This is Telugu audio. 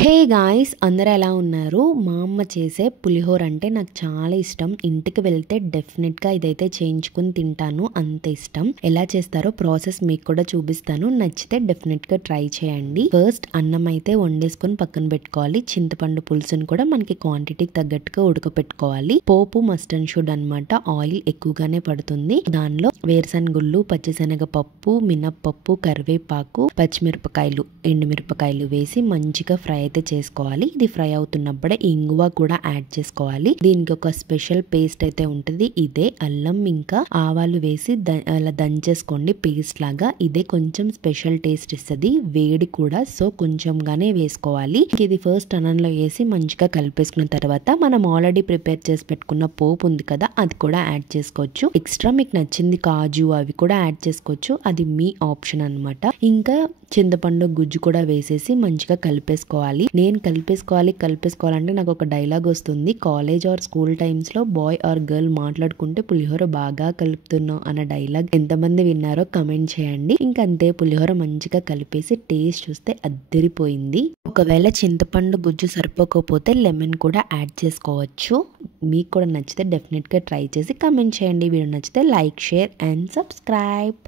హే గాయ్స్, అందరూ ఎలా ఉన్నారు? మా అమ్మ చేసే పులిహోర అంటే నాకు చాలా ఇష్టం. ఇంటికి వెళ్తే డెఫినెట్గా ఇదైతే చేయించుకుని తింటాను, అంత ఇష్టం. ఎలా చేస్తారో ప్రాసెస్ మీకు కూడా చూపిస్తాను, నచ్చితే డెఫినెట్గా ట్రై చేయండి. ఫస్ట్ అన్నం అయితే వండేసుకొని పక్కన పెట్టుకోవాలి. చింతపండు పులుసుని కూడా మనకి క్వాంటిటీకి తగ్గట్టుగా ఉడకపెట్టుకోవాలి. పోపు మస్ట్ అండ్ షుడ్ అనమాట. ఆయిల్ ఎక్కువగానే పడుతుంది. దానిలో వేరుశనగుళ్ళు, పచ్చిశనగ పప్పు, మినప్పప్పు, కరివేపాకు, పచ్చిమిరపకాయలు, ఎండుమిరపకాయలు వేసి మంచిగా ఫ్రై అయితే చేసుకోవాలి. ఇది ఫ్రై అవుతున్నప్పుడే ఇంగువ కూడా యాడ్ చేసుకోవాలి. దీనికి ఒక స్పెషల్ పేస్ట్ అయితే ఉంటుంది. ఇదే అల్లం ఇంకా ఆవాలు వేసి అలా దంచేసుకోండి పేస్ట్ లాగా. ఇదే కొంచెం స్పెషల్ టేస్ట్ ఇస్తుంది, వేడి కూడా. సో కొంచెంగానే వేసుకోవాలి. ఇది ఫస్ట్ అన్నంలో వేసి మంచిగా కలిపేసుకున్న తర్వాత మనం ఆల్రెడీ ప్రిపేర్ చేసి పెట్టుకున్న పోపు ఉంది కదా, అది కూడా యాడ్ చేసుకోవచ్చు. ఎక్స్ట్రా మీకు నచ్చింది కాజు అవి కూడా యాడ్ చేసుకోవచ్చు, అది మీ ఆప్షన్ అనమాట. ఇంకా చింతపండు గుజ్జు కూడా వేసేసి మంచిగా కలిపేసుకోవాలి. నేను కలిపేసుకోవాలంటే నాకు ఒక డైలాగ్ వస్తుంది. కాలేజ్ ఆర్ స్కూల్ టైమ్స్ లో బాయ్ ఆర్ గర్ల్ మాట్లాడుకుంటే పులిహోర బాగా కలుపుతున్నావు అన్న డైలాగ్ ఎంతమంది విన్నారో కమెంట్ చేయండి. ఇంకంతే, పులిహోర మంచిగా కలిపేసి టేస్ట్ చూస్తే అద్దరిపోయింది. ఒకవేళ చింతపండు గుజ్జు సరిపోకపోతే లెమన్ కూడా యాడ్ చేసుకోవచ్చు. మీకు కూడా నచ్చితే డెఫినెట్ గా ట్రై చేసి కమెంట్ చేయండి. వీడియో నచ్చితే లైక్, షేర్ అండ్ సబ్స్క్రైబ్.